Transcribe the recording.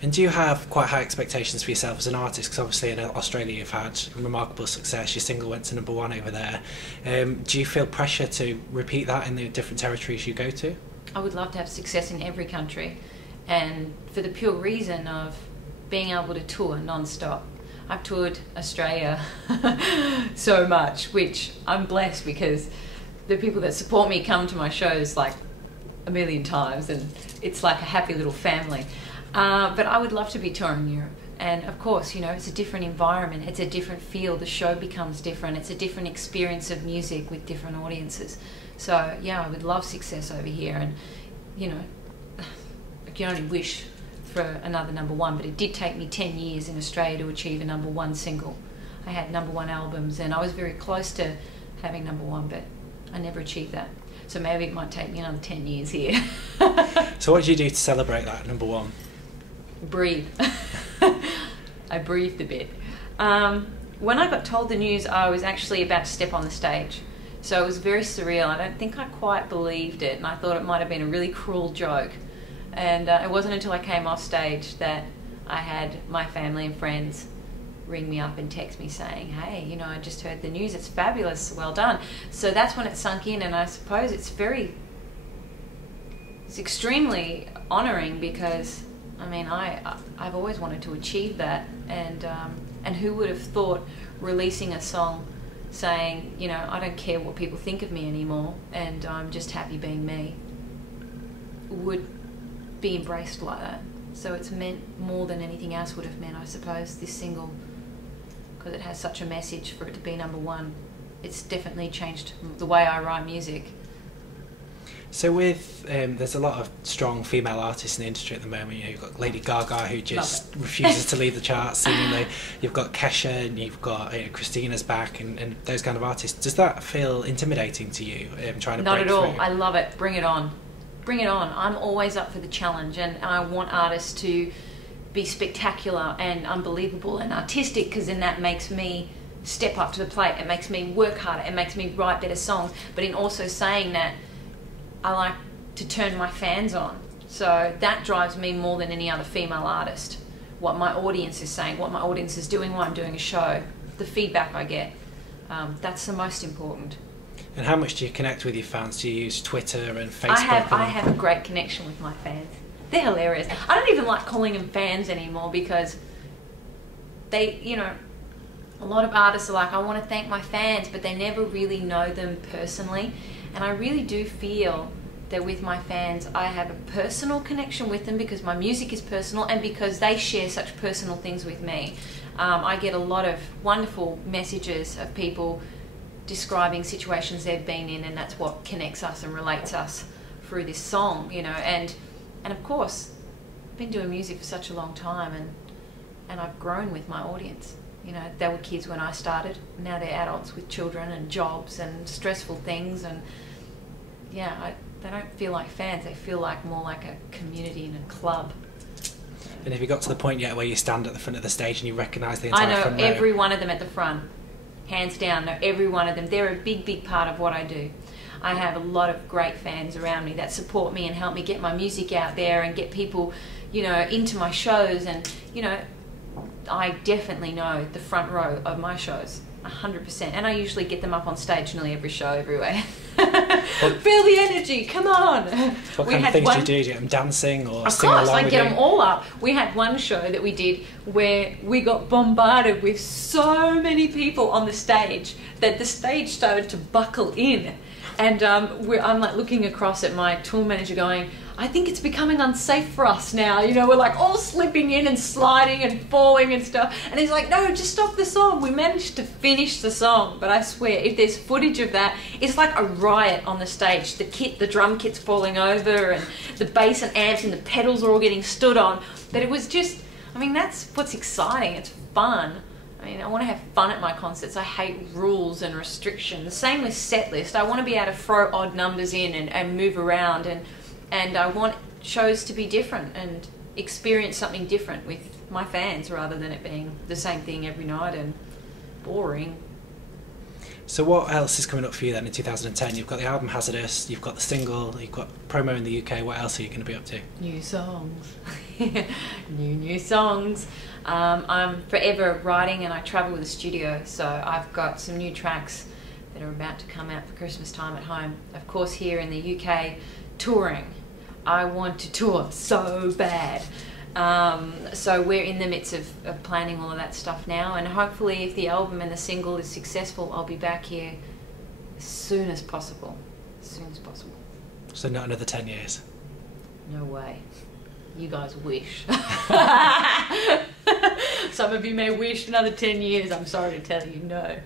And do you have quite high expectations for yourself as an artist? Because obviously in Australia you've had remarkable success. Your single went to #1 over there. Do you feel pressure to repeat that in the different territories you go to? I would love to have success in every country, and for the pure reason of being able to tour non-stop. I've toured Australia so much, which I'm blessed because the people that support me come to my shows like a million times, and it's like a happy little family. But I would love to be touring Europe. And of course, you know, it's a different environment, it's a different feel, the show becomes different, it's a different experience of music with different audiences. So yeah, I would love success over here, and you know, I can only wish for another #1, but it did take me 10 years in Australia to achieve a #1 single. I had #1 albums and I was very close to having #1, but I never achieved that. So maybe it might take me another 10 years here. So what did you do to celebrate that #1? Breathe. I breathed a bit. When I got told the news, I was actually about to step on the stage. So it was very surreal. I don't think I quite believed it, and I thought it might have been a really cruel joke. And it wasn't until I came off stage that I had my family and friends ring me up and text me saying, hey, you know, I just heard the news, it's fabulous, well done. So that's when it sunk in, and I suppose it's extremely honouring because I mean, I've always wanted to achieve that, and who would have thought releasing a song saying, you know, I don't care what people think of me anymore, and I'm just happy being me, would be embraced like that. So it's meant more than anything else would have meant, I suppose, this single, because it has such a message for it to be #1. It's definitely changed the way I write music. So with, there's a lot of strong female artists in the industry at the moment. You know, you've got Lady Gaga, who just refuses to leave the charts seemingly. You've got Kesha, and you've got Christina's back, and those kind of artists. Does that feel intimidating to you, trying to Not break at all. through? I love it. Bring it on. Bring it on. I'm always up for the challenge, and I want artists to be spectacular and unbelievable and artistic, because then that makes me step up to the plate. It makes me work harder. It makes me write better songs. But in also saying that, I like to turn my fans on. So that drives me more than any other female artist. What my audience is saying, what my audience is doing while I'm doing a show, the feedback I get, that's the most important. And how much do you connect with your fans? Do you use Twitter and Facebook? I have a great connection with my fans. They're hilarious. I don't even like calling them fans anymore, because they, you know, a lot of artists are like, I want to thank my fans, but they never really know them personally. And I really do feel that with my fans, I have a personal connection with them because my music is personal, and because they share such personal things with me. I get a lot of wonderful messages of people describing situations they've been in, and that's what connects us and relates us through this song, you know. And of course, I've been doing music for such a long time, and I've grown with my audience. You know, they were kids when I started, now they're adults with children and jobs and stressful things, and yeah, they don't feel like fans, they feel like more like a community and a club. And have you got to the point yet where you stand at the front of the stage and you recognise the entire front row? I know every one of them at the front, hands down, know every one of them. They're a big, big part of what I do. I have a lot of great fans around me that support me and help me get my music out there and get people, you know, into my shows. And, you know, I definitely know the front row of my shows, 100%. And I usually get them up on stage nearly every show, everywhere. Feel the energy, come on. What kind of things do you do? Do you get them dancing or singing along? Of course, I with get you? them all up. We had one show that we did where we got bombarded with so many people on the stage that the stage started to buckle in. And I'm like looking across at my tour manager going, I think it's becoming unsafe for us now. You know, we're like all slipping in and sliding and falling and stuff. And he's like, no, just stop the song. We managed to finish the song. But I swear, if there's footage of that, it's like a riot on the stage. The drum kit's falling over, and the bass and amps and the pedals are all getting stood on. But it was just, I mean, that's what's exciting. It's fun. I mean, I want to have fun at my concerts. I hate rules and restrictions. Same with set list. I want to be able to throw odd numbers in and move around, and I want shows to be different and experience something different with my fans rather than it being the same thing every night and boring. So what else is coming up for you then in 2010? You've got the album Hazardous, you've got the single, you've got promo in the UK. What else are you going to be up to? New songs. new songs. I'm forever writing, and I travel with a studio, so I've got some new tracks that are about to come out for Christmas time at home. Of course, here in the UK, touring. I want to tour so bad. So we're in the midst of planning all of that stuff now, and hopefully if the album and the single is successful, I'll be back here as soon as possible. As soon as possible. So not another 10 years? No way. You guys wish. Some of you may wish another 10 years. I'm sorry to tell you, no.